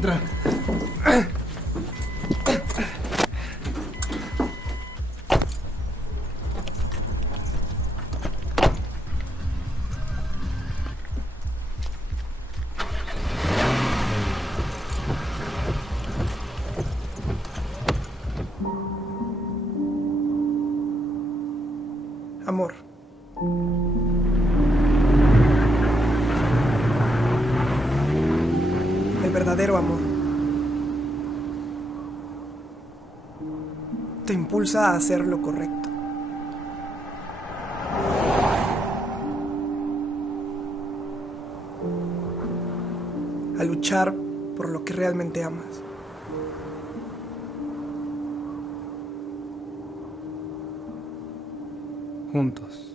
entrar. Amor. El verdadero amor te impulsa a hacer lo correcto. A luchar por lo que realmente amas. Juntos.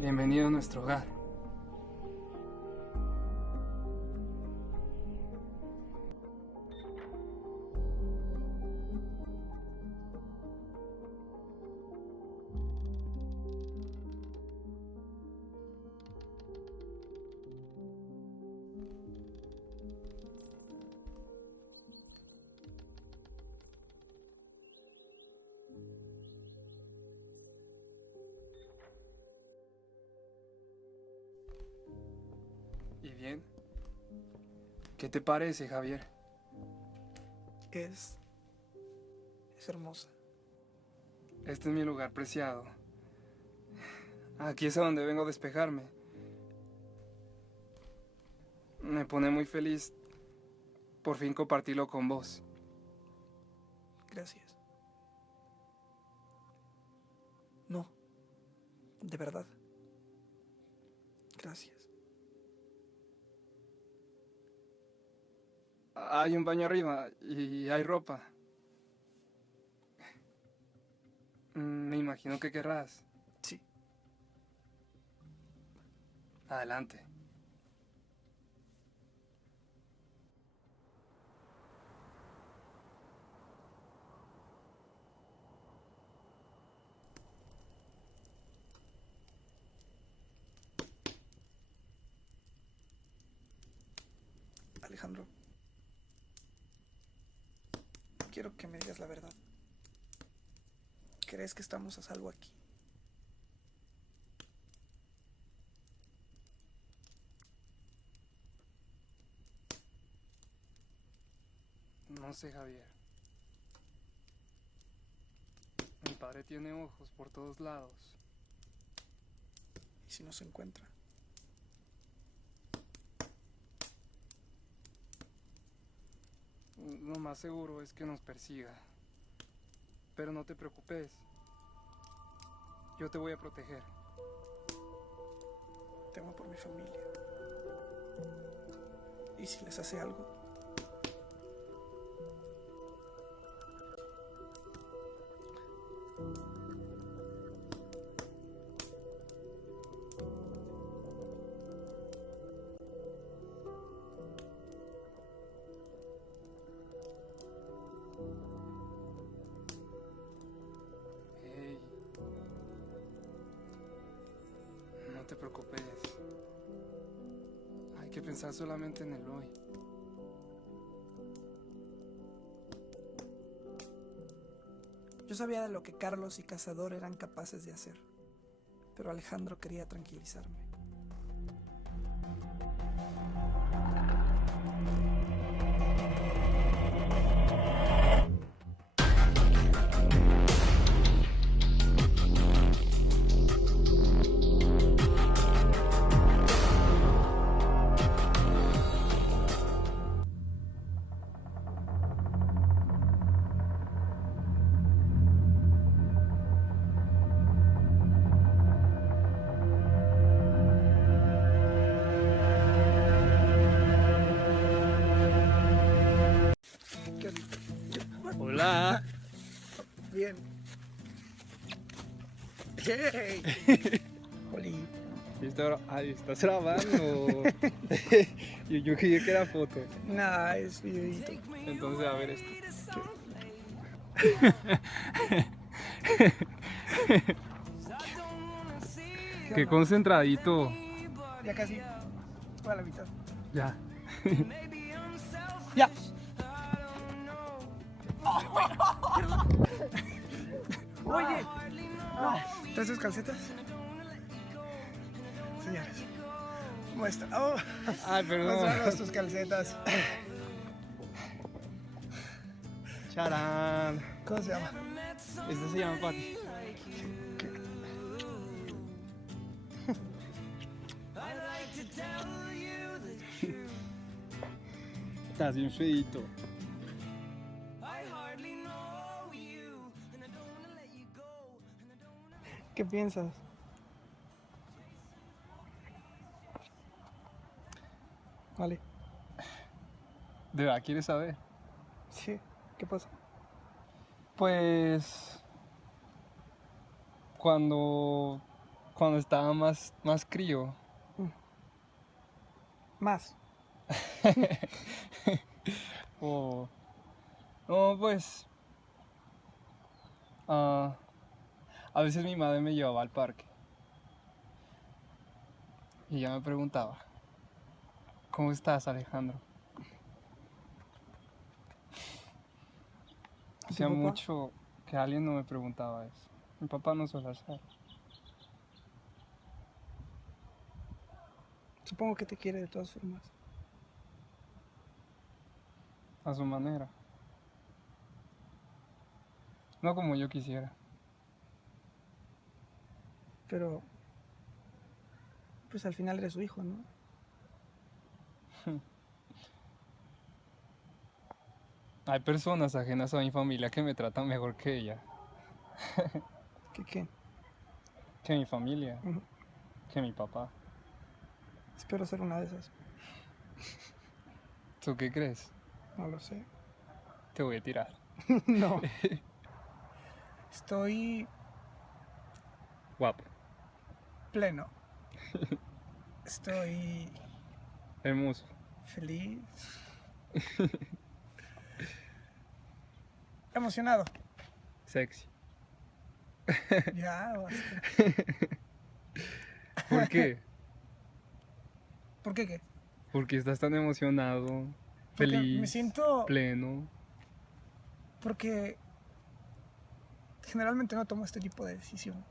Bienvenido a nuestro hogar. ¿Y bien? ¿Qué te parece, Javier? Es hermosa. Este es mi lugar preciado. Aquí es a donde vengo a despejarme. Me pone muy feliz por fin compartirlo con vos. Gracias. No, de verdad. Gracias. Hay un baño arriba y hay ropa. Me imagino que querrás. Sí. Adelante. Alejandro, quiero que me digas la verdad. ¿Crees que estamos a salvo aquí? No sé, Javier. Mi padre tiene ojos por todos lados. ¿Y si no se encuentra? Lo más seguro es que nos persiga. Pero no te preocupes. Yo te voy a proteger. Temo por mi familia. ¿Y si les hace algo? Hey, no te preocupes. Hay que pensar solamente en el hoy. Yo sabía de lo que Carlos y Cazador eran capaces de hacer, pero Alejandro quería tranquilizarme. ¡Hey! Oli. ¿Estás grabando? Yo creí que era foto. Nada, es videito. Entonces, a ver esto. Qué concentradito. Ya casi. A la mitad. Ya. ¡Ya! Oye. ¿Traes tus calcetas? Señores. Muestra. Oh. Ay, perdón. Muéstranos tus calcetas. Charán. ¿Cómo se llama? Esta se llama Patty. Estás bien feito. ¿Qué piensas? Vale. ¿De verdad quieres saber? Sí. ¿Qué pasa? Pues cuando estaba más crío. Más. O no, pues a veces mi madre me llevaba al parque y ella me preguntaba, ¿cómo estás, Alejandro? ¿Tu Hacía papá? mucho que alguien no me preguntaba eso. Mi papá no suele hacer. Supongo que te quiere de todas formas. A su manera. No como yo quisiera. Pero pues al final eres su hijo, ¿no? Hay personas ajenas a mi familia que me tratan mejor que ella, ¿Qué? que mi familia, Ujú. que mi papá. Espero ser una de esas. ¿Tú qué crees? No lo sé. Te voy a tirar. No. Estoy Guapo, pleno. Estoy hermoso, feliz. Emocionado. sexy. Ya, basta. ¿Por qué? ¿Por qué qué? ¿Por qué estás tan emocionado, Porque feliz, me siento... pleno? Porque generalmente no tomo este tipo de decisiones.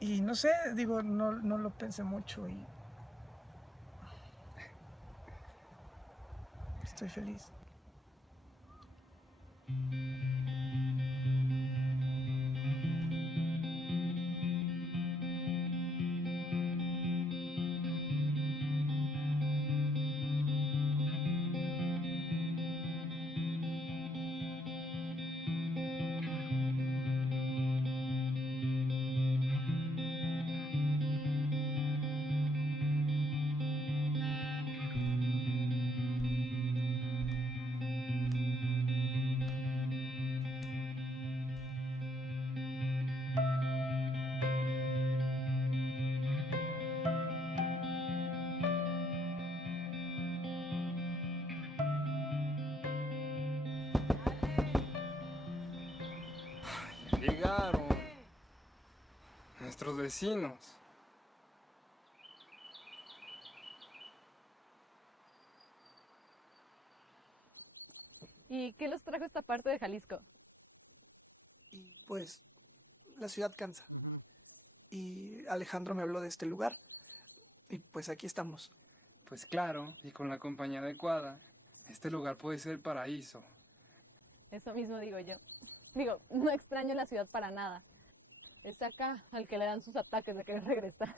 Y no sé, digo, no lo pensé mucho y estoy feliz. Llegaron nuestros vecinos. ¿Y qué los trajo a esta parte de Jalisco? Y pues la ciudad cansa. Y Alejandro me habló de este lugar. Y pues aquí estamos. Pues claro, y con la compañía adecuada, este lugar puede ser el paraíso. Eso mismo digo yo. Digo, no extraño la ciudad para nada. Es acá al que le dan sus ataques de querer regresar.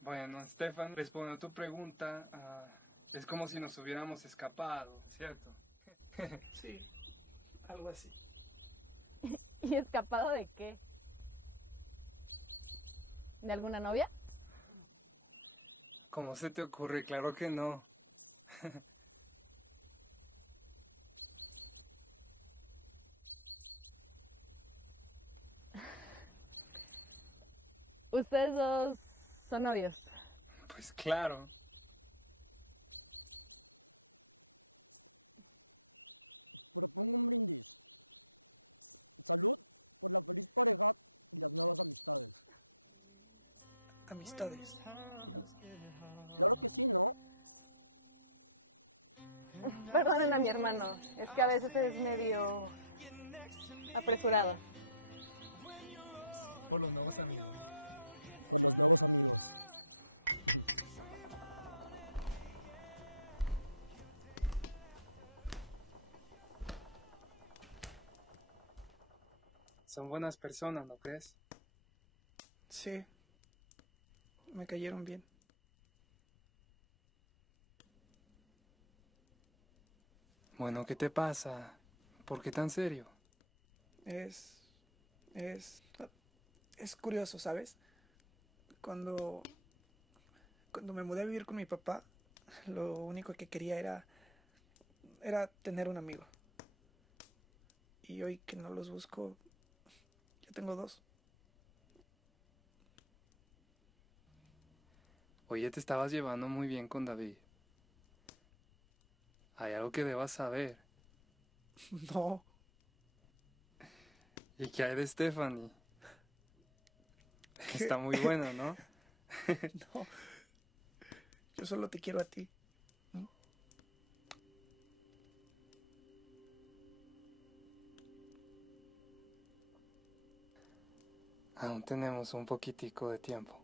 Bueno, Stefan, respondiendo a tu pregunta, es como si nos hubiéramos escapado, ¿cierto? Sí, algo así. ¿Y escapado de qué? ¿De alguna novia? ¿Cómo se te ocurre? Claro que no. Ustedes dos son novios. Pues claro. Amistades. Perdonen a mi hermano, es que a veces es medio apresurado. Son buenas personas, ¿no crees? Sí, me cayeron bien. Bueno, ¿qué te pasa? ¿Por qué tan serio? Es, es, es curioso, ¿sabes? Cuando, cuando me mudé a vivir con mi papá, lo único que quería era tener un amigo. Y hoy que no los busco, ya tengo dos. Oye, te estabas llevando muy bien con David. Hay algo que debas saber. No, ¿Y qué hay de Stephanie? ¿qué? Está muy buena, ¿no? No, yo solo te quiero a ti. Aún tenemos un poquitico de tiempo.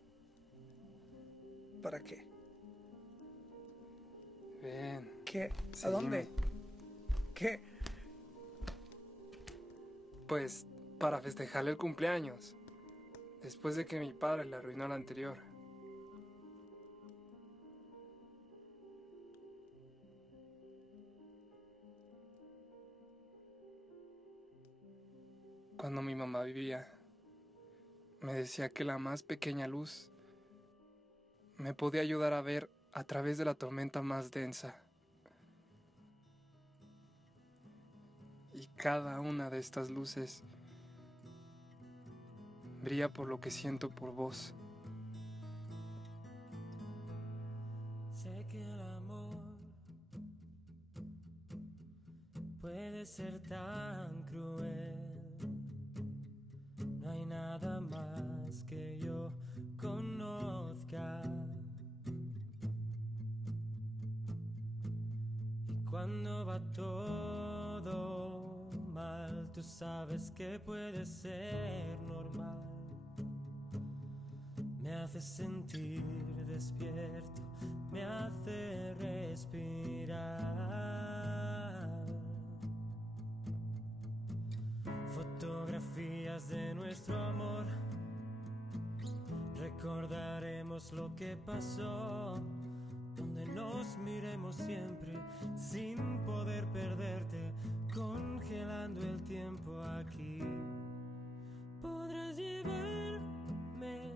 ¿Para qué? Ven, ¿Qué? ¿A seguime. dónde? ¿Qué? Pues para festejarle el cumpleaños. Después de que mi padre le arruinó el anterior. Cuando mi mamá vivía, me decía que la más pequeña luz me podía ayudar a ver a través de la tormenta más densa. Y cada una de estas luces brilla por lo que siento por vos. Sé que el amor puede ser tan cruel. No hay nada más que yo conozca. Y cuando va todo mal, tú sabes que puede ser normal. Me hace sentir despierto, me hace respirar. Fotografías de nuestro amor, recordaremos lo que pasó, donde nos miremos siempre sin poder perderte, congelando el tiempo aquí. Podrás llevarme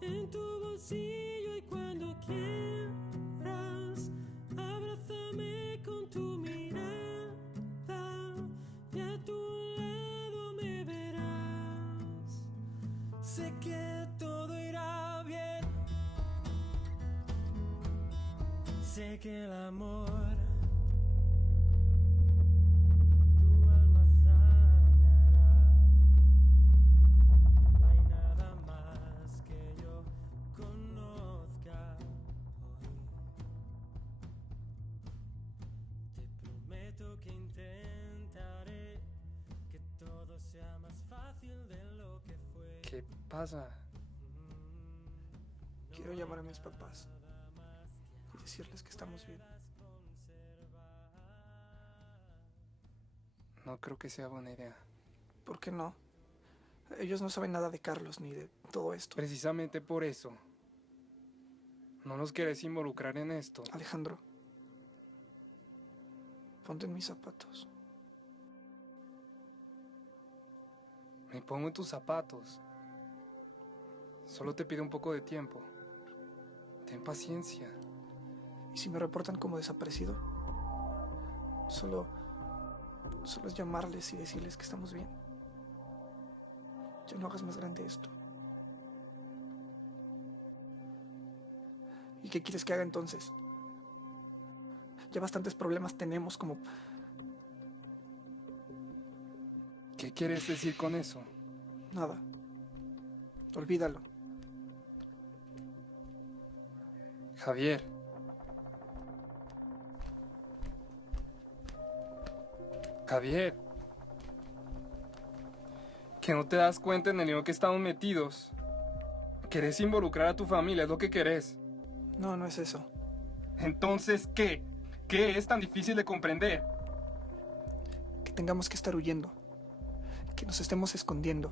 en tu bolsillo y cuando quieras, abrázame con tu mirada y a tu lado me verás. Sé que todo irá bien. Sé que el amor tu alma sanará. No hay nada más que yo conozca hoy. Te prometo que intentaré que todo sea más fácil de lo que fue. ¿Qué pasa? Quiero llamar a mis papás y decirles que estamos bien. No creo que sea buena idea. ¿Por qué no? Ellos no saben nada de Carlos ni de todo esto. Precisamente por eso. No nos querés involucrar en esto. Alejandro, ponte en mis zapatos. Me pongo en tus zapatos. Solo te pido un poco de tiempo. Ten paciencia. ¿Y si me reportan como desaparecido? Solo es llamarles y decirles que estamos bien. Ya no hagas más grande esto. ¿Y qué quieres que haga entonces? Ya bastantes problemas tenemos como... ¿Qué quieres decir con eso? Nada. Olvídalo. Javier. Javier. ¿Que no te das cuenta en el lío que estamos metidos? ¿Querés involucrar a tu familia? ¿Es lo que querés? No, no es eso. Entonces, ¿qué? ¿Qué es tan difícil de comprender? Que tengamos que estar huyendo. Que nos estemos escondiendo.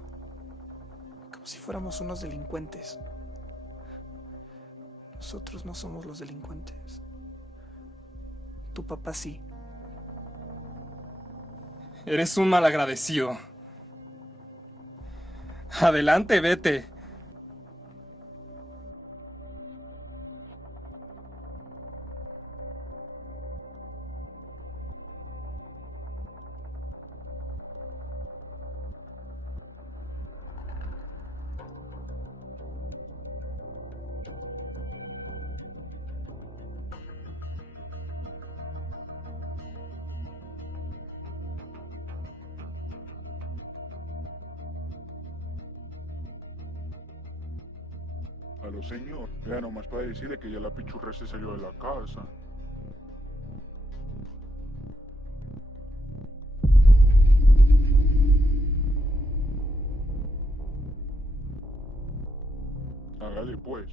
Como si fuéramos unos delincuentes. Nosotros no somos los delincuentes. Tu papá sí. Eres un malagradecido. Adelante, vete. Aló, señor. Vea, nomás para decirle que ya la pichurra se salió de la casa. Hágale pues.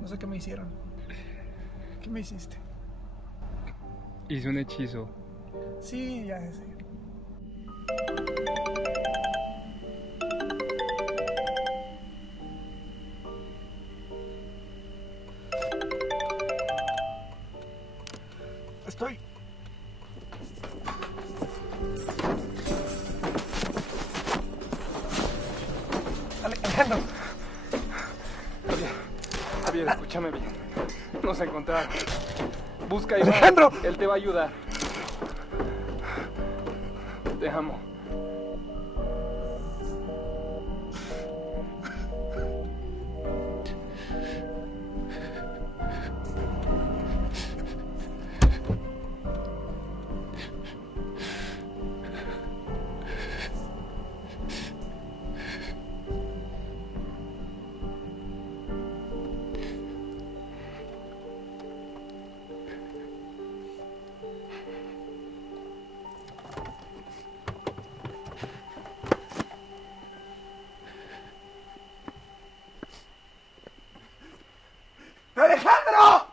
No sé qué me hicieron. ¿Qué me hiciste? Hice un hechizo. Sí, ya sé. Estoy... Alejandro. Javier, escúchame bien. Nos encontraron. Busca a Iván. ¡Alejandro! Él te va a ayudar. Te amo. ¡Alejandro!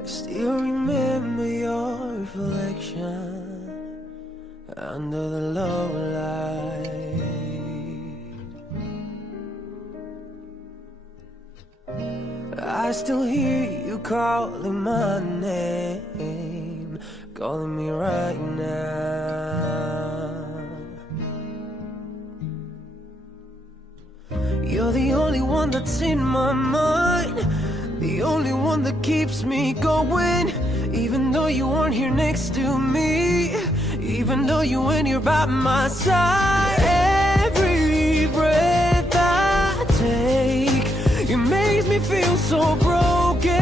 I still remember your reflection under the low light. I still hear you calling my name, calling me right now. You're the only one that's in my mind, the only one that keeps me going. Even though you aren't here next to me, Even though you ain't here by my side, every breath I take, it makes me feel so broken.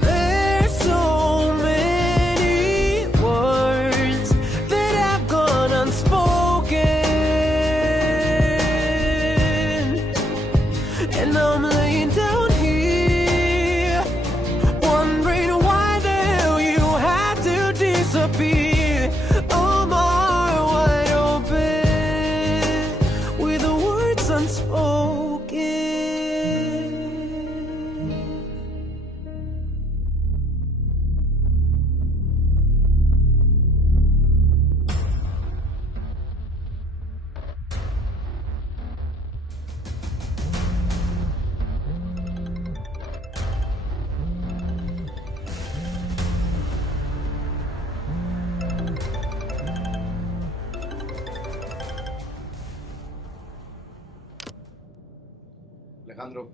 There's so many words that have gone unspoken, and I'm laying down here wondering why the hell you had to disappear. Oh, my heart wide open with the words unspoken. Alejandro.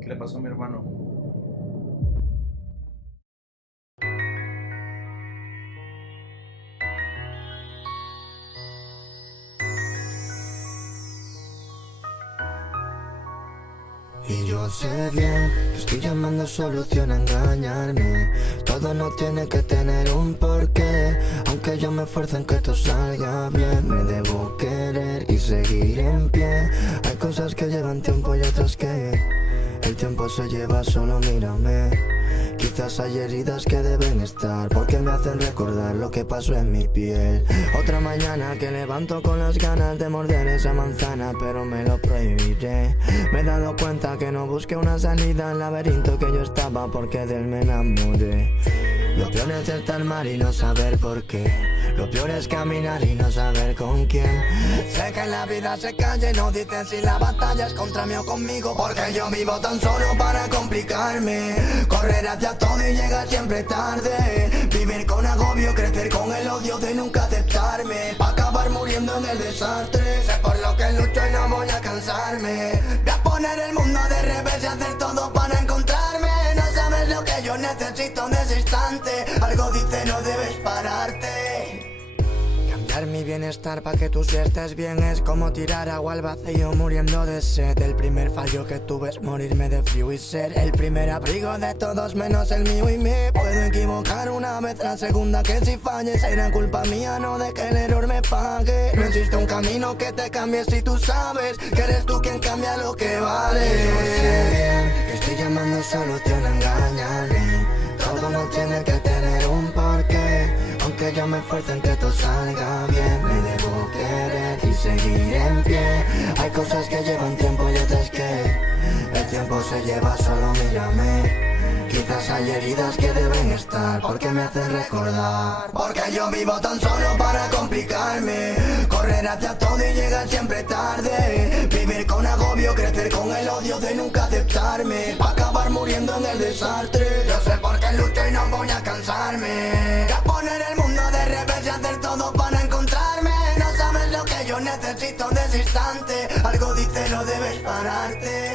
¿Qué le pasó a mi hermano? Y yo sé bien que estoy llamando solución a engañarme. Todo no tiene que tener un porqué. Aunque yo me esfuerce en que esto salga bien, me debo querer y seguir en pie. Hay cosas que llevan tiempo y otras que el tiempo se lleva, solo mírame. Quizás hay heridas que deben estar, porque me hacen recordar lo que pasó en mi piel. Otra mañana que levanto con las ganas de morder esa manzana, pero me lo prohibiré. Me he dado cuenta que no busqué una salida al laberinto que yo estaba, porque de él me enamoré. Lo peor es estar mal y no saber por qué. Lo peor es caminar y no saber con quién. Sé que en la vida se calle, no dicen si la batalla es contra mí o conmigo, porque yo vivo tan solo para complicarme. Correr hacia todo y llegar siempre tarde. Vivir con agobio, crecer con el odio de nunca aceptarme, pa' acabar muriendo en el desastre. Sé por lo que lucho y no voy a cansarme. Voy a poner el mundo de revés y hacer todo para encontrarme. No sabes lo que yo necesito en ese instante. Algo dice no debes pararte. Cambiar mi bienestar pa' que tú sí estés bien es como tirar agua al vacío muriendo de sed. El primer fallo que tuve es morirme de frío y ser el primer abrigo de todos menos el mío. Y me puedo equivocar una vez, la segunda que si falle será culpa mía, no de que el error me pague. No existe un camino que te cambie si tú sabes que eres tú quien cambia lo que vale. Yo sé bien que estoy llamando solución a engañarme. Todo no tiene que tener un porqué. Aunque yo me esfuerce en que todo salga bien, me debo querer y seguir en pie. Hay cosas que llevan tiempo y otras que el tiempo se lleva, solo mírame. Quizás hay heridas que deben estar, porque me hacen recordar. Porque yo vivo tan solo para complicarme. Correr hacia todo y llegar siempre tarde. Vivir con agobio, crecer con el odio de nunca aceptarme, pa' acabar muriendo en el desastre. Yo sé por qué lucho y no voy a cansarme. Voy a poner el mundo de revés y hacer todo para encontrarme. No sabes lo que yo necesito en ese instante. Algo dice no debes pararte.